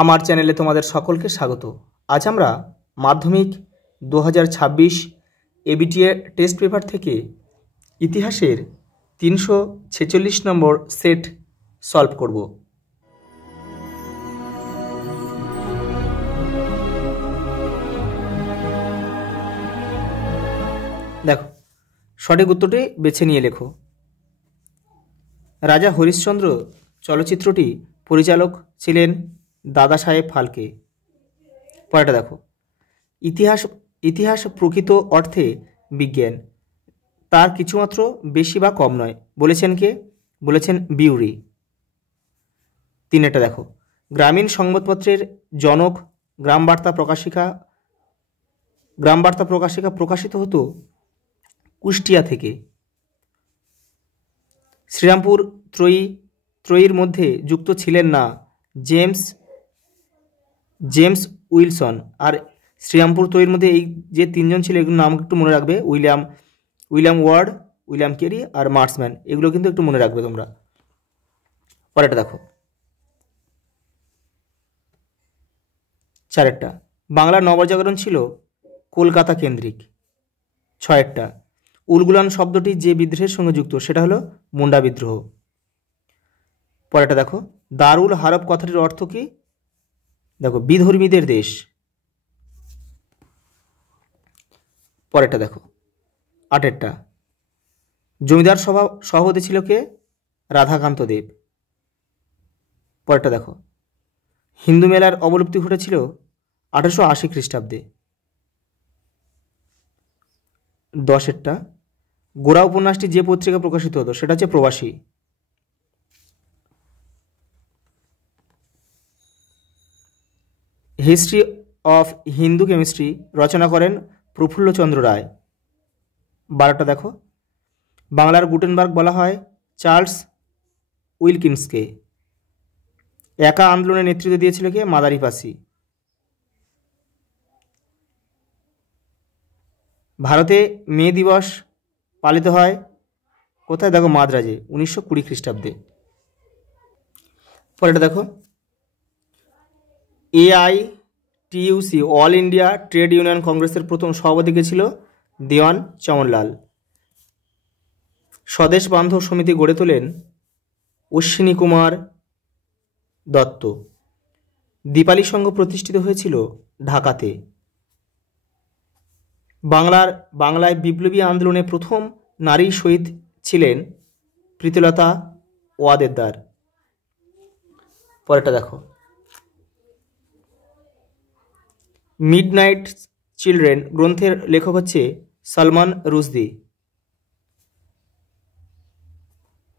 আমার চ্যানেলে তোমাদের সকলকে স্বাগত। আজ আমরা মাধ্যমিক 2026 এবিটিএ টেস্ট পেপার থেকে ইতিহাসের 346 নম্বর সেট সলভ করব। দেখো, সঠিক উত্তরটি বেছে নিয়ে লেখো। রাজা হরিশ্চন্দ্র চলচ্চিত্রটি পরিচালক ছিলেন দাদা সাহেব ফালকে। পরেরটা দেখো, ইতিহাস প্রকৃত অর্থে বিজ্ঞান, তার কিছুমাত্র বেশি বা কম নয়। বলেছেন কে? বলেছেন বিউরি। তিনেরটা দেখো, গ্রামীণ সংবাদপত্রের জনক গ্রামবার্তা প্রকাশিকা প্রকাশিত হতো কুষ্টিয়া থেকে। শ্রীরামপুর ত্রয়ীর মধ্যে যুক্ত ছিলেন না জেমস উইলসন। আর শ্রীরামপুর ত্রয়ীর মধ্যে এই যে তিনজন ছিল, এগুলোর নাম একটু মনে রাখবে। উইলিয়াম ওয়ার্ড, উইলিয়াম কেরি আর মার্সম্যান, এগুলো কিন্তু একটু মনে রাখবে তোমরা। পরেরটা দেখো, চারেরটা, বাংলার নবজাগরণ ছিল কলকাতা কেন্দ্রিক। ছয়েরটা, উলগুলান শব্দটি যে বিদ্রোহের সঙ্গে যুক্ত সেটা হলো মুন্ডা বিদ্রোহ। পরেরটা দেখো, দারুল হারব কথাটির অর্থ কি? দেখো, বিধর্মীদের দেশ। পরেরটা দেখো, আটেরটা, জমিদার সভাপতি ছিল কে? রাধাকান্ত দেব। পরেরটা দেখো, হিন্দু মেলার অবলুপ্তি ঘটেছিল 1880 খ্রিস্টাব্দে। 10এরটা, গোরা উপন্যাসটি যে পত্রিকা প্রকাশিত হতো সেটা হচ্ছে প্রবাসী। হিস্ট্রি অফ হিন্দু কেমিস্ট্রি রচনা করেন প্রফুল্লচন্দ্র রায়। 12টা দেখো, বাংলার গুটেনবার্গ বলা হয় চার্লস উইলকিন্সকে। একা আন্দোলনে নেতৃত্ব দিয়েছিল কে? মাদারিপাসি। ভারতে মে দিবস পালিত হয় কোথায়? দেখো, মাদ্রাজে 1920 খ্রিস্টাব্দে। পরেরটা দেখো, AITUC all India trade union কংগ্রেসের প্রথম সভাপতি কে ছিল? দেওয়ান চমনলাল। স্বদেশ বান্ধব সমিতি গড়ে তোলেন অশ্বিনী কুমার দত্ত। দীপালি সংঘ প্রতিষ্ঠিত হয়েছিল ঢাকাতে। বাংলায় বিপ্লবী আন্দোলনে প্রথম নারী শহীদ ছিলেন প্রীতিলতা ওয়াদেদার। পরেরটা দেখো, মিডনাইট চিলড্রেন গ্রন্থের লেখক হচ্ছে সালমান রুশদি।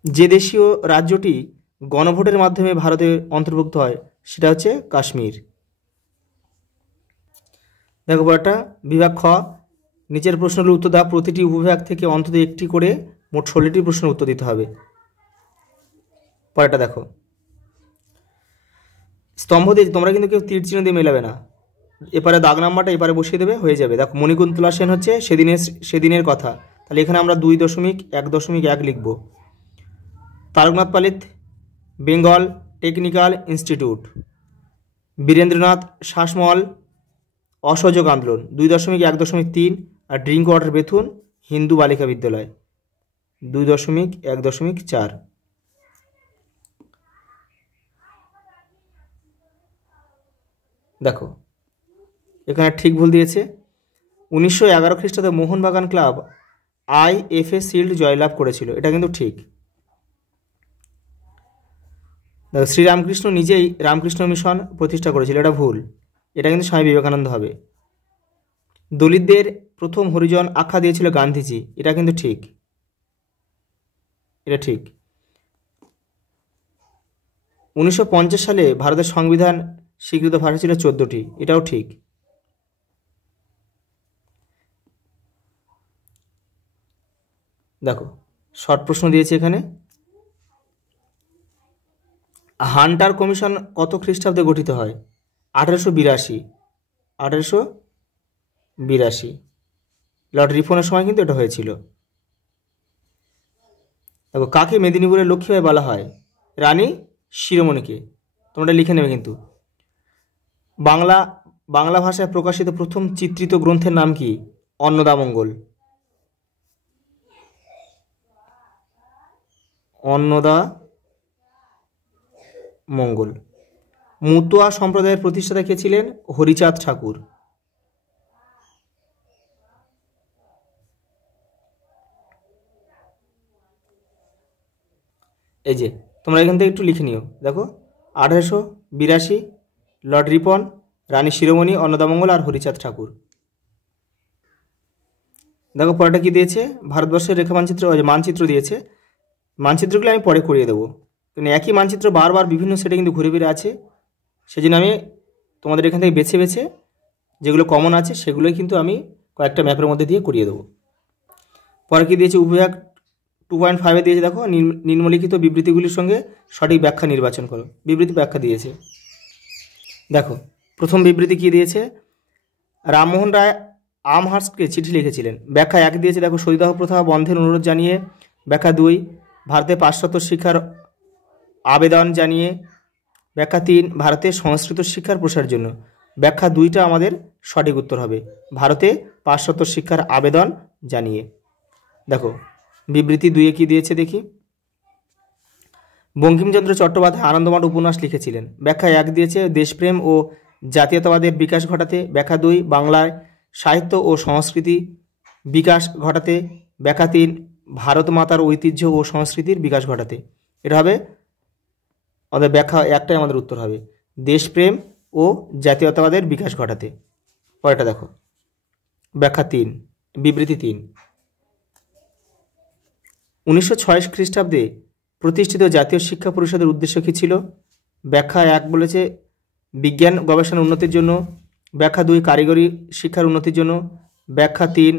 যে দেশীয় রাজ্যটি গণভোটের মাধ্যমে ভারতে অন্তর্ভুক্ত হয় সেটা হচ্ছে কাশ্মীর। দেখো, পরেরটা বিভাগ খ, নিচের প্রশ্নগুলোর উত্তর দাও। প্রতিটি উপবিভাগ থেকে অন্তত একটি করে মোট 16টি প্রশ্নের উত্তর দিতে হবে। পরেরটা দেখো, স্তম্ভ দিয়ে তোমরা কিন্তু কেউ তীর চিহ্ন দিয়ে মেলাবে না। এপারে দাগ নাম্বারটা এপারে বসিয়ে দেবে, হয়ে যাবে। দেখো, মণিকুন্তলা সেন হচ্ছে সেদিনের কথা, তাহলে এখানে আমরা 2.1.1 লিখব। তারকনাথ পালিত বেঙ্গল টেকনিক্যাল ইনস্টিটিউট। বীরেন্দ্রনাথ শাসমল অসহযোগ আন্দোলন 2.1.3। আর ড্রিঙ্ক ওয়াটার বেথুন হিন্দু বালিকা বিদ্যালয় 2.1.4। দেখো, এখানে ঠিক ভুল দিয়েছে। 1911 খ্রিস্টাব্দে মোহনবাগান ক্লাব IFA শিল্ড জয়লাভ করেছিল, এটা কিন্তু ঠিক। দেখো, শ্রীরামকৃষ্ণ নিজেই রামকৃষ্ণ মিশন প্রতিষ্ঠা করেছিল, এটা ভুল। এটা কিন্তু স্বামী বিবেকানন্দ হবে। দলিতদের প্রথম হরিজন আখ্যা দিয়েছিল গান্ধীজি, এটা কিন্তু ঠিক, এটা ঠিক। 1950 সালে ভারতের সংবিধান স্বীকৃত ভাষা ছিল 14টি, এটাও ঠিক। দেখো, শর্ট প্রশ্ন দিয়েছে এখানে। হান্টার কমিশন কত খ্রিস্টাব্দে গঠিত হয়? 1882। লর্ড রিপনের সময় কিন্তু এটা হয়েছিল। দেখো, কাকে মেদিনীপুরের লক্ষ্মীবাই বলা হয়? রানী শিরোমণিকে। তোমরা লিখে নেবে কিন্তু। বাংলা বাংলা ভাষায় প্রকাশিত প্রথম চিত্রিত গ্রন্থের নাম কি? অন্নদামঙ্গল। অন্নদামঙ্গল। মুতুয়া সম্প্রদায়ের প্রতিষ্ঠাতা কে ছিলেন? হরিচাঁদ ঠাকুর। এই যে তোমরা এখান থেকে একটু লিখে নিও, দেখো 1882, লর্ড রিপন, রানী শিরোমণি, অন্নদামঙ্গল আর হরিচাঁদ ঠাকুর। দেখো পরেরটা কি দিয়েছে? ভারতবর্ষের রেখা মানচিত্র, মানচিত্র দিয়েছে। মানচিত্রগুলো আমি পরে করিয়ে দেবো, কারণ একই মানচিত্র বারবার বিভিন্ন সেটে কিন্তু ঘুরে ফিরে আছে, সেজন্য আমি তোমাদের এখান থেকে বেছে বেছে যেগুলো কমন আছে সেগুলোই কিন্তু আমি কয়েকটা ম্যাপের মধ্যে দিয়ে করিয়ে দেবো। পরে কি দিয়েছে? উপবিভাগ 2.5 দিয়েছে, দেখো নিম্নলিখিত বিবৃতিগুলির সঙ্গে সঠিক ব্যাখ্যা নির্বাচন করো। বিবৃতি ব্যাখ্যা দিয়েছে, দেখো প্রথম বিবৃতি কি দিয়েছে? রামমোহন রায় আমহার্স্টকে চিঠি লিখেছিলেন। ব্যাখ্যা 1 দিয়েছে, দেখো সতীদাহ প্রথা বন্ধের অনুরোধ জানিয়ে। ব্যাখ্যা 2, ভারতে পাশ্চাত্য শিক্ষার আবেদন জানিয়ে। ব্যাখ্যা 3, ভারতে সংস্কৃত শিক্ষার প্রসারের জন্য। ব্যাখ্যা 2টা আমাদের সঠিক উত্তর হবে, ভারতে পাশ্চাত্য শিক্ষার আবেদন জানিয়ে। দেখো বিবৃতি 2 কি দিয়েছে দেখি। বঙ্কিমচন্দ্র চট্টোপাধ্যায় আনন্দমঠ উপন্যাস লিখেছিলেন। ব্যাখ্যা 1 দিয়েছে, দেশপ্রেম ও জাতীয়তাবাদের বিকাশ ঘটাতে। ব্যাখ্যা 2, বাংলায় সাহিত্য ও সংস্কৃতি বিকাশ ঘটাতে। ব্যাখ্যা 3, ভারত মাতার ঐতিহ্য ও সংস্কৃতির বিকাশ ঘটাতে। এটা হবে আমাদের ব্যাখ্যা 1টাই আমাদের উত্তর হবে, দেশপ্রেম ও জাতীয়তাবাদের বিকাশ ঘটাতে। পরেরটা দেখো ব্যাখ্যা 3, বিবৃতি 3, 1906 খ্রিস্টাব্দে প্রতিষ্ঠিত জাতীয় শিক্ষা পরিষদের উদ্দেশ্য কী ছিল? ব্যাখ্যা 1 বলেছে বিজ্ঞান গবেষণা উন্নতির জন্য। ব্যাখ্যা 2, কারিগরি শিক্ষার উন্নতির জন্য। ব্যাখ্যা 3,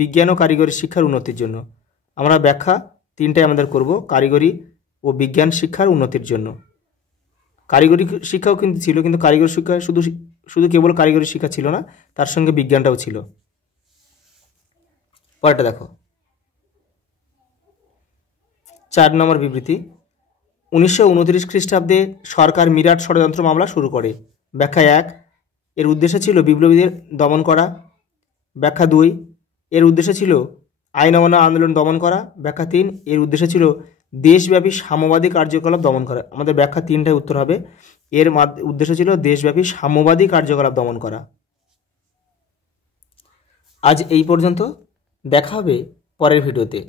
বিজ্ঞান ও কারিগরি শিক্ষার উন্নতির জন্য। আমরা ব্যাখ্যা 3টাই আমাদের করব, কারিগরি ও বিজ্ঞান শিক্ষার উন্নতির জন্য। কারিগরি শিক্ষাও কিন্তু ছিল, কিন্তু কারিগরি শিক্ষা শুধু কেবল কারিগরি শিক্ষা ছিল না, তার সঙ্গে বিজ্ঞানটাও ছিল। পরেরটা দেখো 4 নম্বর বিবৃতি, 1929 খ্রিস্টাব্দে সরকার মিরাট ষড়যন্ত্র মামলা শুরু করে। ব্যাখ্যা 1, এর উদ্দেশ্য ছিল বিপ্লবীদের দমন করা। ব্যাখ্যা 2, এর উদ্দেশ্য ছিল আইন অমান্য আন্দোলন দমন করা। ব্যাখ্যা 3, এর উদ্দেশ্য ছিল দেশব্যাপী সাম্যবাদী কার্যকলাপ দমন করা। আমাদের ব্যাখ্যা 3টাই উত্তর হবে, এর উদ্দেশ্য ছিল দেশব্যাপী সাম্যবাদী কার্যকলাপ দমন করা। আজ এই পর্যন্ত, দেখা হবে পরের ভিডিওতে।